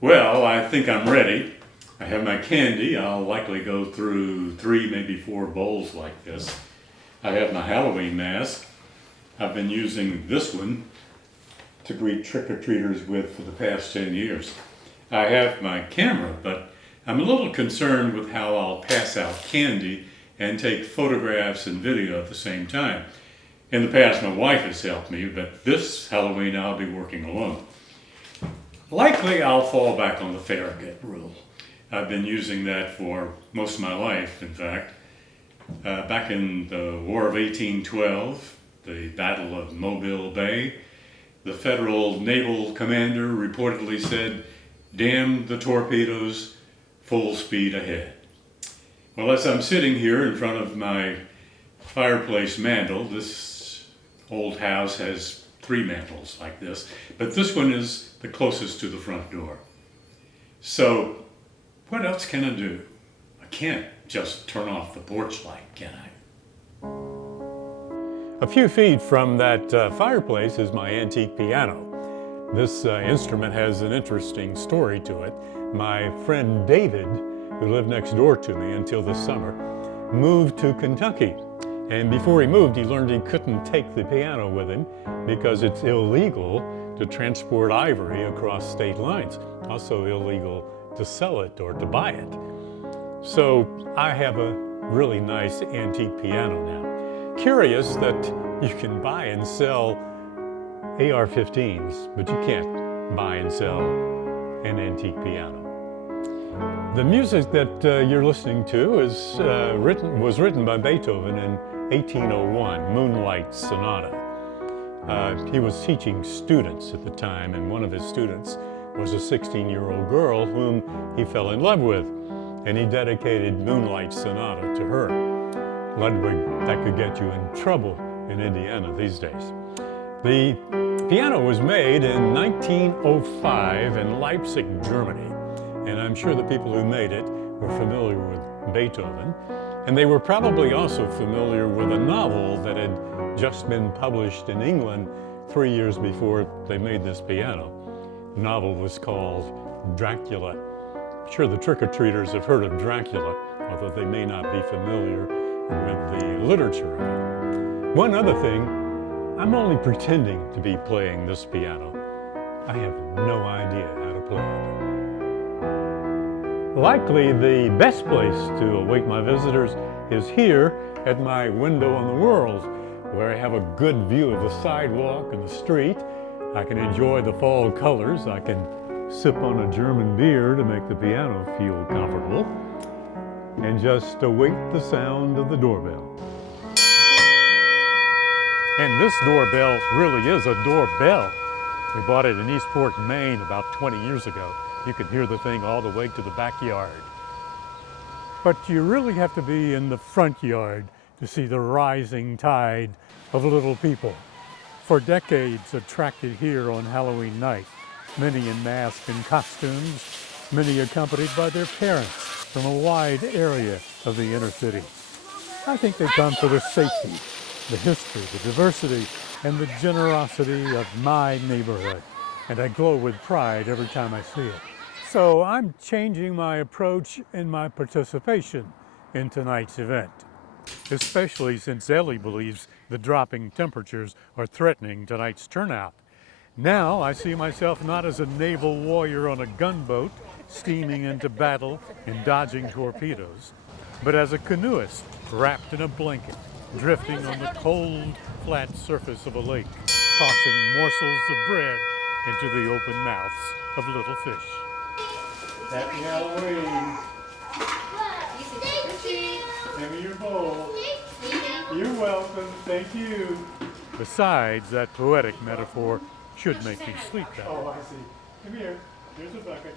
Well, I think I'm ready. I have my candy. I'll likely go through 3, maybe 4 bowls like this. I have my Halloween mask. I've been using this one to greet trick-or-treaters with for the past 10 years. I have my camera, but I'm a little concerned with how I'll pass out candy and take photographs and video at the same time. In the past, my wife has helped me, but this Halloween I'll be working alone. Likely I'll fall back on the Farragut rule. I've been using that for most of my life, in fact. Back in the War of 1812, the Battle of Mobile Bay, the Federal Naval Commander reportedly said, "Damn the torpedoes, full speed ahead." Well, as I'm sitting here in front of my fireplace mantle, this old house has 3 mantles like this, but this one is the closest to the front door. So, what else can I do? I can't just turn off the porch light, can I? A few feet from that fireplace is my antique piano. This instrument has an interesting story to it. My friend David, who lived next door to me until this summer, moved to Kentucky. And before he moved, he learned he couldn't take the piano with him because it's illegal to transport ivory across state lines. Also illegal to sell it or to buy it. So I have a really nice antique piano now. Curious that you can buy and sell AR-15s, but you can't buy and sell an antique piano. The music that you're listening to was written by Beethoven in 1801, Moonlight Sonata. He was teaching students at the time, and one of his students was a 16-year-old girl whom he fell in love with, and he dedicated Moonlight Sonata to her. Ludwig, that could get you in trouble in Indiana these days. The piano was made in 1905 in Leipzig, Germany, and I'm sure the people who made it were familiar with Beethoven, and they were probably also familiar with a novel that had just been published in England 3 years before they made this piano. The novel was called Dracula. I'm sure the trick-or-treaters have heard of Dracula, although they may not be familiar with the literature of it. One other thing, I'm only pretending to be playing this piano. I have no idea how to play it. Likely the best place to await my visitors is here at my window on the world, where I have a good view of the sidewalk and the street. I can enjoy the fall colors. I can sip on a German beer to make the piano feel comfortable, and just await the sound of the doorbell. And this doorbell really is a doorbell. We bought it in Eastport, Maine about 20 years ago. You can hear the thing all the way to the backyard. But you really have to be in the front yard to see the rising tide of little people. For decades attracted here on Halloween night, many in masks and costumes, many accompanied by their parents from a wide area of the inner city. I think they come for the safety, the history, the diversity, and the generosity of my neighborhood. And I glow with pride every time I see it. So I'm changing my approach and my participation in tonight's event, especially since Ellie believes the dropping temperatures are threatening tonight's turnout. Now I see myself not as a naval warrior on a gunboat, steaming into battle and dodging torpedoes, but as a canoeist wrapped in a blanket, drifting on the cold, flat surface of a lake, tossing morsels of bread into the open mouths of little fish. Happy Halloween! Give me your bowl. You're welcome, thank you. Besides, that poetic metaphor should make me sleep better. Oh, I see. Come here. Here's a bucket.